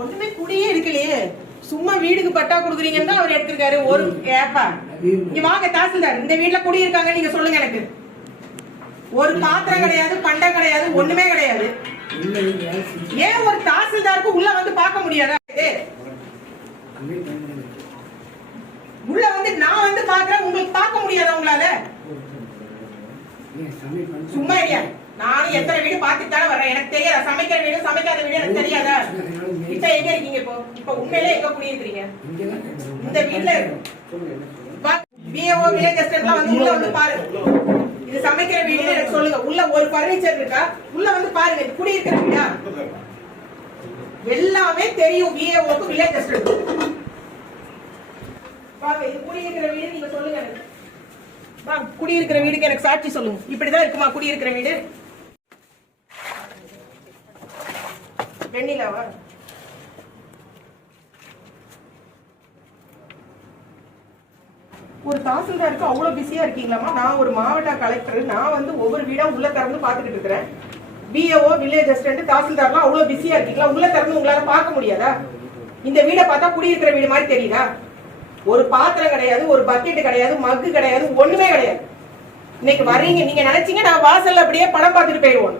ஒண்ணுமே குடியே இருக்கலையே, சும்மா வீடுக்கு பட்டா குடுக்குறீங்கன்னு தான் அவர் எடுத்திருக்காரு. ஒரு ஏப்பா இங்க வாங்க தாசில்தார், இந்த வீட்டுல குடி இருக்காங்க நீங்க சொல்லுங்க. எனக்கு ஒரு பாத்திரம் கிடையாது, பண்டம் கிடையாது, ஒண்ணுமே கிடையாது. ஏன் ஒரு தாசில்தாருக்கு உள்ள வந்து பார்க்க முடியாதா? உள்ள வந்து நான் வந்து பாக்குறேன், உங்களுக்கு பார்க்க முடியாதா உங்களால? சும்மா இல்லையா? நானும் எத்தனை வீடு பார்த்துட்டு தானே வர்றேன். எனக்கு தெரியாதா சமைக்கிற வீடு சமைக்காத வீடு எனக்கு தெரியாதா? இப்ப எங்க இருக்கீங்க? இப்போ உண்மையிலே எங்க குடியிருக்கிறீங்க? இந்த வீட்டுல பிஏஓ வில்லேஜ் அசிஸ்டன்ட்லாம் வந்து உள்ள வந்து பாருங்க. இது சமைக்கிற வீடு எனக்கு சொல்லுங்க. உள்ள ஒரு பர்னிச்சர் இருக்கா? உள்ள வந்து பாருங்க. இது குடியிருக்கிற வீடா? எல்லாமே தெரியும் பிஏஓக்கு வில்லேஜ் அசிஸ்டன்ட். பாருங்க, இது குடியிருக்கிற வீடு நீங்க சொல்லுங்க. குடியிருக்கிற வீடுக்கு எனக்கு சாட்சி சொல்லுங்க. இப்படிதான் இருக்குமா குடியிருக்கிற வீடு? வெண்ணிலாவா? ஒரு தாசில்தாருக்கு அவ்வளவு பிஸியா இருக்கீங்களாமா? நான் ஒரு மாவட்ட கலெக்டர், நான் வந்து ஒவ்வொரு வீடா உள்ள திறந்து பாத்துக்கிட்டு இருக்கிறேன். பிஏஓ வில்லேஜ் அசிஸ்டன்ட் தாசில்தார்லாம் அவ்வளவு பிஸியா இருக்கீங்களா? உள்ள திறந்து உங்களால பார்க்க முடியாதா? இந்த வீடை பார்த்தா குடியிருக்கிற வீடு மாதிரி தெரியுதா? ஒரு பாத்திரம் கிடையாது, ஒரு பக்கெட் கிடையாது, மக்கு கிடையாது, ஒண்ணுமே கிடையாது. இன்னைக்கு வர்றீங்க, நீங்க நினைச்சீங்க நான் வாசல்ல அப்படியே படம் பார்த்துட்டு போயிடுவோம்.